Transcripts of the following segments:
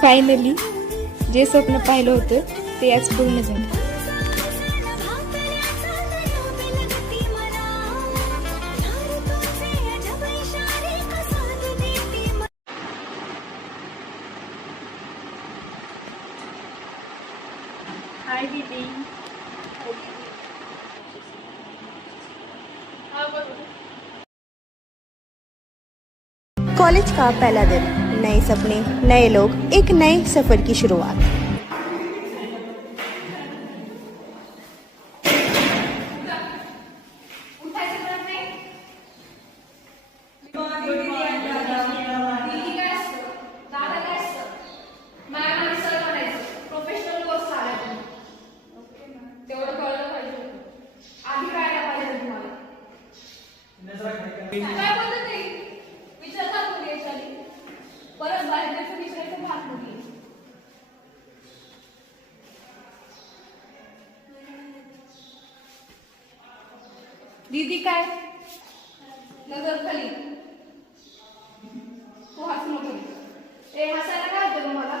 Finally जे स्वप्न पाहिलं होतं ते आज पूर्ण झालं. हाय दीदी. कॉलेज का पहला दिन, नए सपने, नए लोग, एक नए सफर की शुरुआत. दीदी काय नजर खाली तू हसू नको. ए हसायला काय होतं मला?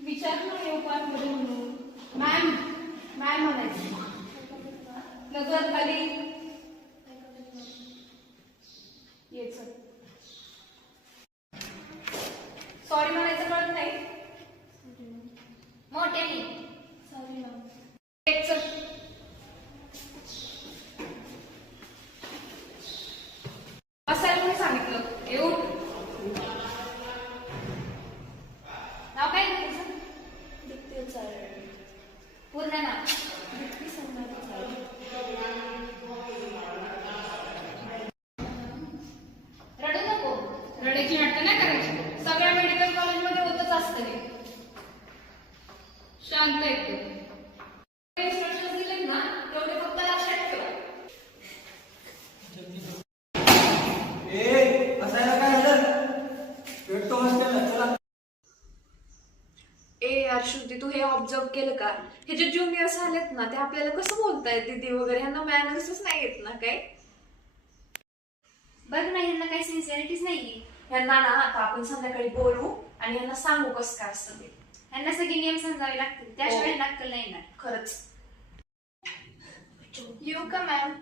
विचार येऊ पाच मध्ये म्हणून मॅम मॅम म्हणायचं. नजर खाली येच सॉरी म्हणायचं कळत नाही. मोठ्याने सॉरी मॅम. असायला मी सांगितलं. येऊ नाव काय तुझं? पूर्ण नाव रडू नको. रडायची नाटकं नाही करायची. सगळ्या मेडिकल कॉलेजमध्ये होतच असतं हे. शांत एकदम. इन्स्ट्रक्शन दिले ना तेवढे फक्त लक्षात ठेव. ए यार श्रुती, तू हे ऑब्झर्व केलं का? हे जे ज्युनियर्स आलेत ना ते आपल्याला कसं बोलतायत दीदी वगैरे. ह्यांना मॅनर्सच नाही येत ना काय? बघ ना, ह्यांना काही सिन्सिअरिटीच नाही. ह्यांना ना आता आपण संध्याकाळी बोलू आणि ह्यांना सांगू कसं काय असतं ते. ह्यांना सगळे नियम समजावे लागतील, त्याशिवाय नक्कल नाही ना. खरंच. येऊ का मॅम?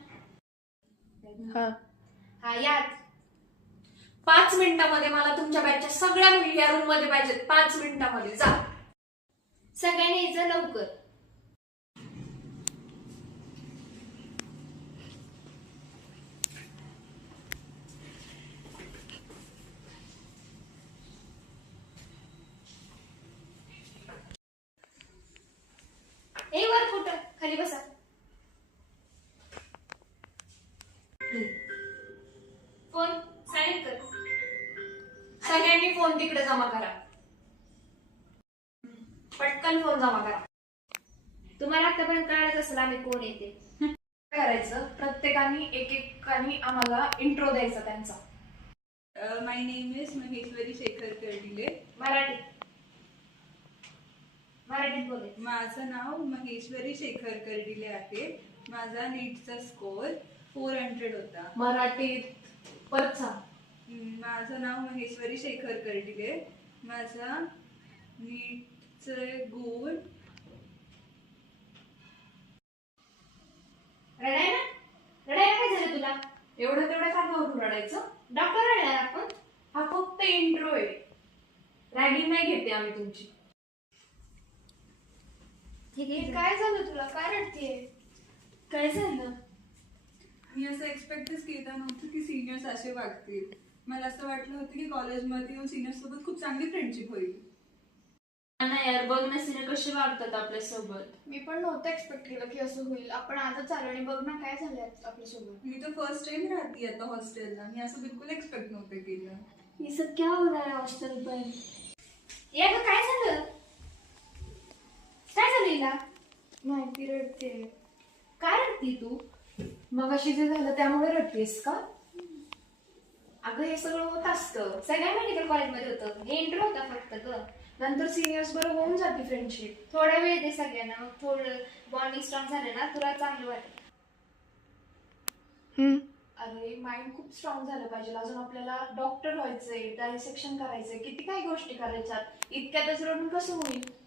हा, हा यात 5 मिनिटामध्ये मला तुमच्या बॅचच्या सगळ्या मुली या रूम मध्ये पाहिजेत. 5 मिनिटामध्ये जा. सगळ्यांनी यायचं लवकर. ए वर कुठं? खाली बसा. फोन सायलेंट कर. सगळ्यांनी फोन तिकडे जमा करा. पटकन फोन जमा करा. तुम्हाला आतापर्यंत कळालंच असेल आम्ही कोण येते. काय करायचं? प्रत्येकाने एकेकाने आम्हाला इंट्रो द्यायचा त्यांचा. माय नेम इज महेश्वरी शेखर कर्डिले. मराठीत बोले. माझं नाव महेश्वरी शेखर कर्डिले आहे. माझा नीटचा स्कोर 400 होता. मराठीत परत सांग. माझं नाव महेश्वरी शेखर कर्डिले. माझा नीटचे गुण रडायला काय झालं तुला? एवढं तेवढं का करून रडायचं? डॉक्टर रडणार आपण? हा फक्त इंट्रो आहे. रॅगिंग नाही घेते आम्ही तुमची. ठीक आहे. काय झालं तुला? काय रडतीये? काय झालं? मी असं एक्सपेक्टच केलं नव्हतं की सिनियर्स असे वागतील. मला असं वाटलं होतं की कॉलेजमध्ये येऊन सिनियर्स सोबत खूप चांगली फ्रेंडशिप होईल. नाही यार, बघ ना सिनियर कसे वागतात आपल्यासोबत. मी पण नव्हतं एक्सपेक्ट केलं की असं होईल. आपण आजच आलो आणि बघ ना काय झालंय आपल्यासोबत. मी तर फर्स्ट टाइम राहते आता हॉस्टेलला. मी असं बिलकुल एक्सपेक्ट नव्हतं केलं. ये सब क्या हो रहा है हॉस्टल पर? या ग काय झालं? काय झालं हिला? माहिती रडते. काय रडती तू? मग अशी जे झालं त्यामुळे रडतेस का? अगं हे सगळं होत असतं, सगळ्या मेडिकल कॉलेजमध्ये होतं, हे इंटर होता फक्त ग. नंतर सिनियर्स बरोबर होऊन जाते फ्रेंडशिप. थोडा वेळ दे सगळ्यांना, मग थोडं बॉन्डिंग स्ट्रॉंग झालं ना तुला चांगलं वाटेल. अरे माइंड खूप स्ट्रॉंग झालं पाहिजे. अजून आपल्याला डॉक्टर व्हायचंय, डायसेक्शन करायचंय, किती काही गोष्टी करायच्यात. इतक्यातच रडून कसं होईल?